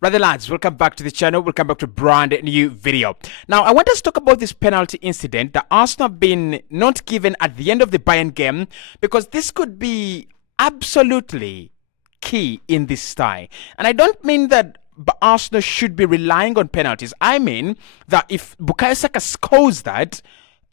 Brother lads, welcome back to the channel. Welcome back to a brand new video. Now, I want us to talk about this penalty incident that Arsenal have been not given at the end of the Bayern game, because this could be absolutely key in this tie. And I don't mean that Arsenal should be relying on penalties. I mean that if Bukayo Saka scores that,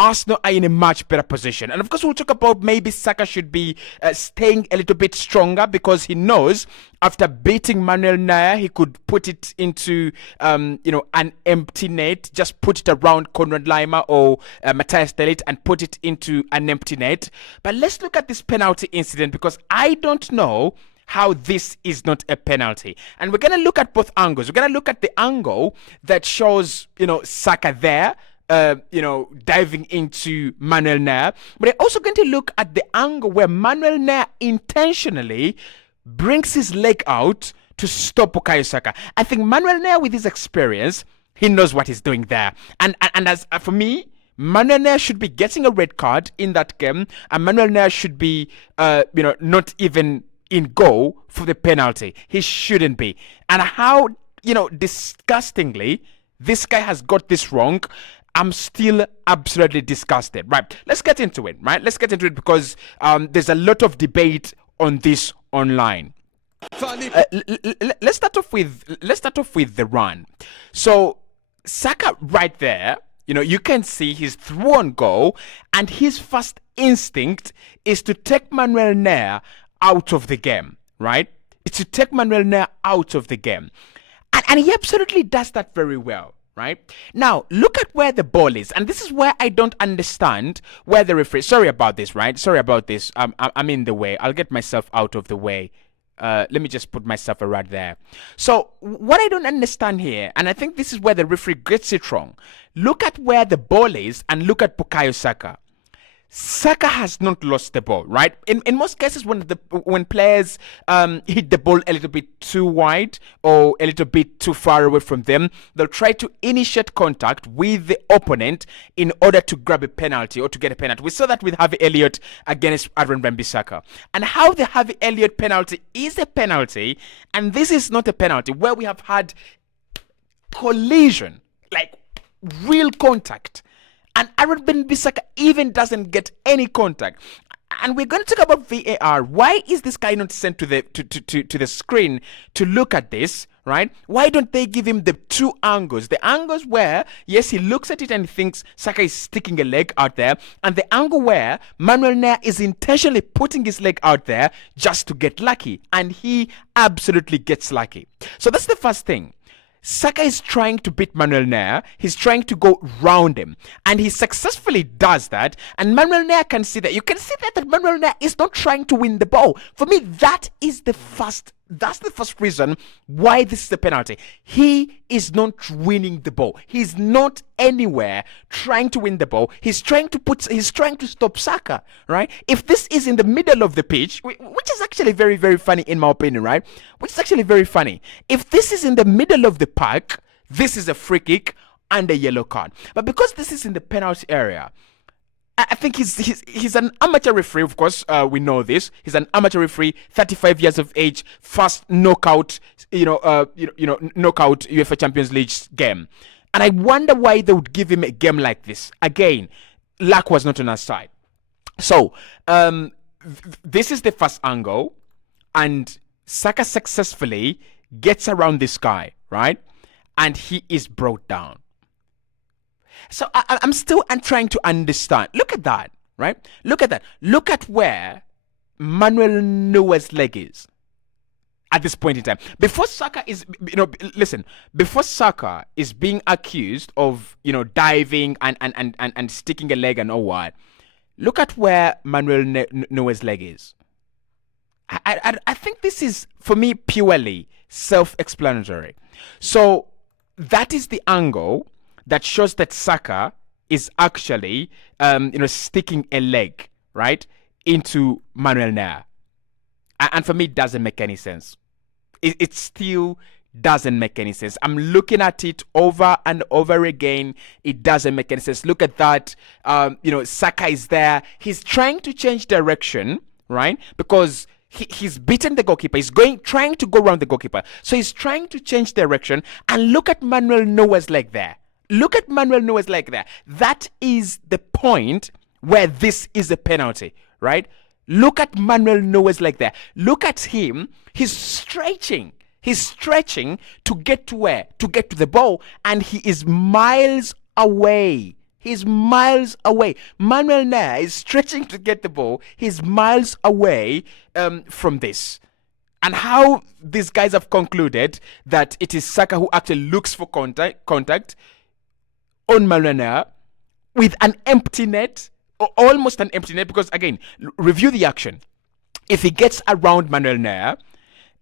Arsenal are in a much better position. And of course, we'll talk about maybe Saka should be staying a little bit stronger, because he knows after beating Manuel Neuer, he could put it into, an empty net, just put it around Konrad Laimer or Matthias de Ligt and put it into an empty net. But let's look at this penalty incident, because I don't know how this is not a penalty. And we're going to look at both angles. We're going to look at the angle that shows, Saka there, diving into Manuel Neuer. But we're also going to look at the angle where Manuel Neuer intentionally brings his leg out to stop Bukayo Saka. I think Manuel Neuer, with his experience, he knows what he's doing there. And as for me, Manuel Neuer should be getting a red card in that game, and Manuel Neuer should be, not even in goal for the penalty. He shouldn't be. And how, disgustingly, this guy has got this wrong. I'm still absolutely disgusted. Right, let's get into it. Because there's a lot of debate on this online. Let's start off with the run. So Saka right there, you can see he's through on goal, and his first instinct is to take Manuel Neuer out of the game. Right, it's to take Manuel Neuer out of the game, and he absolutely does that very well. Right? Now, look at where the ball is. And this is where I don't understand where the referee... Sorry about this, right? Sorry about this. I'm in the way. I'll get myself out of the way. Let me just put myself right there. So, what I don't understand here, and I think this is where the referee gets it wrong. Look at where the ball is and look at Bukayo Saka. Saka has not lost the ball, right? In most cases, when players hit the ball a little bit too wide or a little bit too far away from them, they'll try to initiate contact with the opponent in order to grab a penalty or to get a penalty. We saw that with Harvey Elliott against Aaron Wan-Bissaka. And how the Harvey Elliott penalty is a penalty, and this is not a penalty, where we have had collision, like real contact. And Aaron Wan-Bissaka even doesn't get any contact. And we're going to talk about VAR. Why is this guy not sent to the screen to look at this, right? Why don't they give him the two angles? The angles where, yes, he looks at it and he thinks Saka is sticking a leg out there, and the angle where Manuel Neuer is intentionally putting his leg out there just to get lucky. And he absolutely gets lucky. So that's the first thing. Saka is trying to beat Manuel Neuer. He's trying to go round him, and he successfully does that. And Manuel Neuer can see that. You can see that Manuel Neuer is not trying to win the ball. For me, that's the first reason why this is a penalty. He is not winning the ball. He's not anywhere trying to win the ball. He's trying to stop Saka, right? If this is in the middle of the pitch, which is actually very, very funny in my opinion, right? Which is actually very funny. If this is in the middle of the park, this is a free kick and a yellow card. But because this is in the penalty area, I think he's an amateur referee, of course. We know this. He's an amateur referee, 35 years of age, first knockout, knockout UEFA Champions League game. And I wonder why they would give him a game like this. Again, luck was not on our side. So, this is the first angle, and Saka successfully gets around this guy, right? And he is brought down. So I'm trying to understand. Look at that, right? Look at that. Look at where Manuel Neuer's leg is at this point in time. Before Saka is, before Saka is being accused of, diving and sticking a leg and all what, look at where Manuel Neuer's leg is. I think this is, for me, purely self-explanatory. So that is the angle that shows that Saka is actually, sticking a leg, right, into Manuel Neuer. And for me, it doesn't make any sense. It still doesn't make any sense. I'm looking at it over and over again. It doesn't make any sense. Look at that. Saka is there. He's trying to change direction, right? Because He's beaten the goalkeeper. He's trying to go around the goalkeeper. So he's trying to change direction. And look at Manuel Neuer's leg there. Look at Manuel Neuer's leg there. That is the point where this is a penalty, right? Look at Manuel Neuer's leg there. Look at him. He's stretching. He's stretching to get to where? To get to the ball. And he is miles away. He's miles away. Manuel Neuer is stretching to get the ball. He's miles away from this. And how these guys have concluded that it is Saka who actually looks for contact on Manuel Neuer with an empty net, or almost an empty net, because again, review the action. If he gets around Manuel Neuer,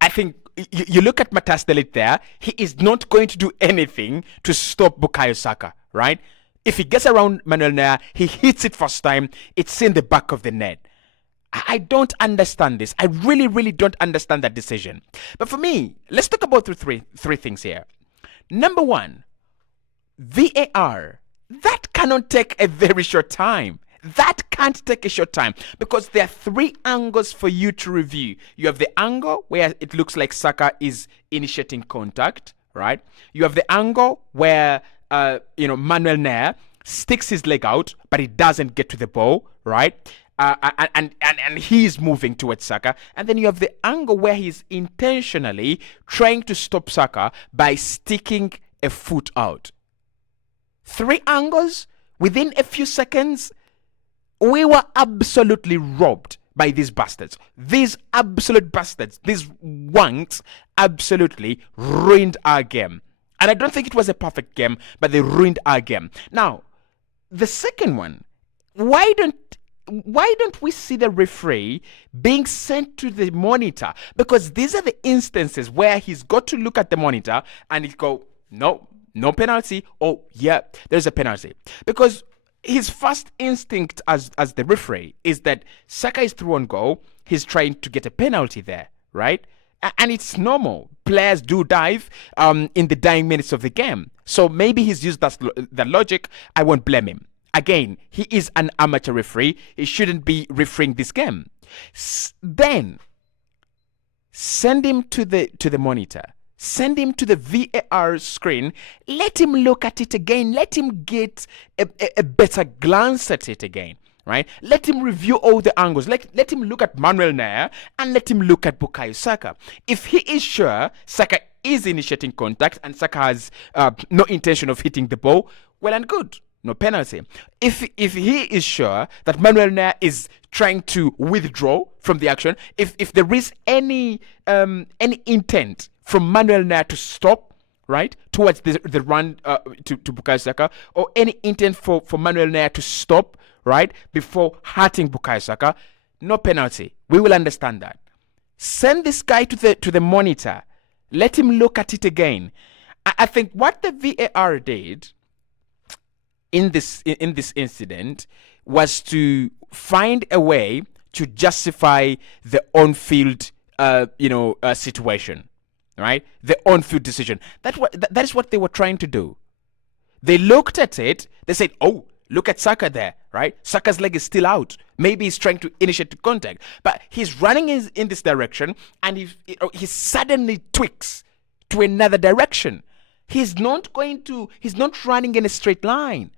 I think you look at Matas de Ligt there, he is not going to do anything to stop Bukayo Saka, right? If he gets around Manuel Neuer, he hits it first time, it's in the back of the net. I don't understand this. I really, really don't understand that decision. But for me, let's talk about three things here. Number one, VAR. That cannot take a very short time. That can't take a short time because there are three angles for you to review. You have the angle where it looks like Saka is initiating contact, right? You have the angle where Manuel Neuer sticks his leg out, but he doesn't get to the ball, right? And he's moving towards Saka. And then you have the angle where he's intentionally trying to stop Saka by sticking a foot out. Three angles within a few seconds. We were absolutely robbed by these bastards. These absolute bastards, these wanks, absolutely ruined our game. And I don't think it was a perfect game, but they ruined our game. Now, the second one, why don't we see the referee being sent to the monitor? Because these are the instances where he's got to look at the monitor and he'll go, no penalty. Oh, yeah, there's a penalty. Because his first instinct as the referee is that Saka is through on goal. He's trying to get a penalty there, right? And it's normal. Players do dive in the dying minutes of the game. So maybe he's used that logic. I won't blame him. Again, he is an amateur referee. He shouldn't be refereeing this game. Then send him to the monitor. Send him to the VAR screen. Let him look at it again. Let him get a better glance at it again, right? Let him review all the angles. Let him look at Manuel Neuer and let him look at Bukayo Saka. If he is sure Saka is initiating contact and Saka has no intention of hitting the ball, well and good. No penalty. If he is sure that Manuel Neuer is trying to withdraw from the action, if there is any intent from Manuel Neuer to stop, right, towards the run to Bukayo Saka, or any intent for Manuel Neuer to stop, right, before hurting Bukayo Saka, no penalty. We will understand that. Send this guy to the monitor. Let him look at it again. I think what the VAR did in this incident was to find a way to justify the on-field situation, right? The on-field decision. That is what they were trying to do. They looked at it. They said, "Oh, look at Saka there, right? Saka's leg is still out. Maybe he's trying to initiate contact, but he's running in this direction, and he suddenly tweaks to another direction. He's not running in a straight line.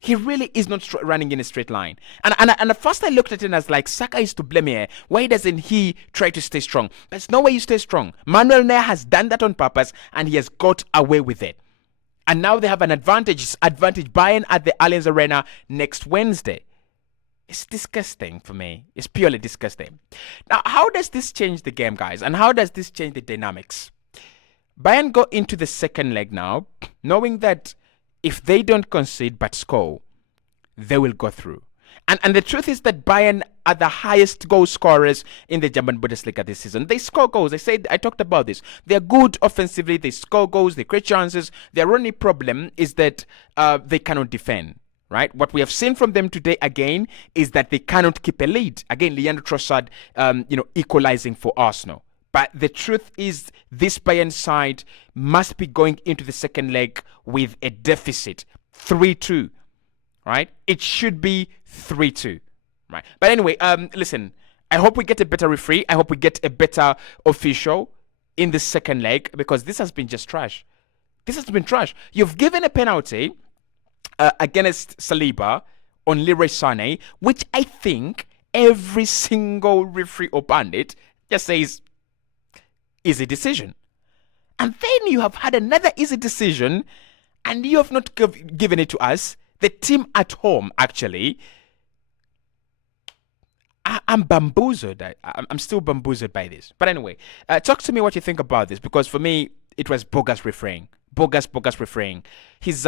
He really is not running in a straight line. And at first I looked at it and I was like, Saka is to blame here. Why doesn't he try to stay strong? There's no way you stay strong. Manuel Neuer has done that on purpose and he has got away with it. And now they have an advantage Bayern at the Allianz Arena next Wednesday. It's disgusting for me. It's purely disgusting. Now, how does this change the game, guys? And how does this change the dynamics? Bayern go into the second leg now, knowing that if they don't concede but score, they will go through. And the truth is that Bayern are the highest goal scorers in the German Bundesliga this season. They score goals. I talked about this. They're good offensively. They score goals. They create chances. Their only problem is that they cannot defend. Right? What we have seen from them today again is that they cannot keep a lead. Again, Leandro Trossard, equalizing for Arsenal. But the truth is, this Bayern side must be going into the second leg with a deficit, 3-2, right? It should be 3-2, right? But anyway, listen, I hope we get a better referee. I hope we get a better official in the second leg, because this has been just trash. This has been trash. You've given a penalty against Saliba on Leroy Sané, which I think every single referee or bandit just says easy decision. And then you have had another easy decision and you have not given it to us. The team at home, actually. I'm bamboozled. I'm still bamboozled by this. But anyway, talk to me what you think about this, because for me, it was bogus refereeing. Bogus refereeing. He's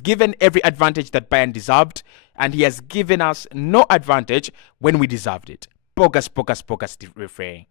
given every advantage that Bayern deserved, and he has given us no advantage when we deserved it. Bogus refereeing.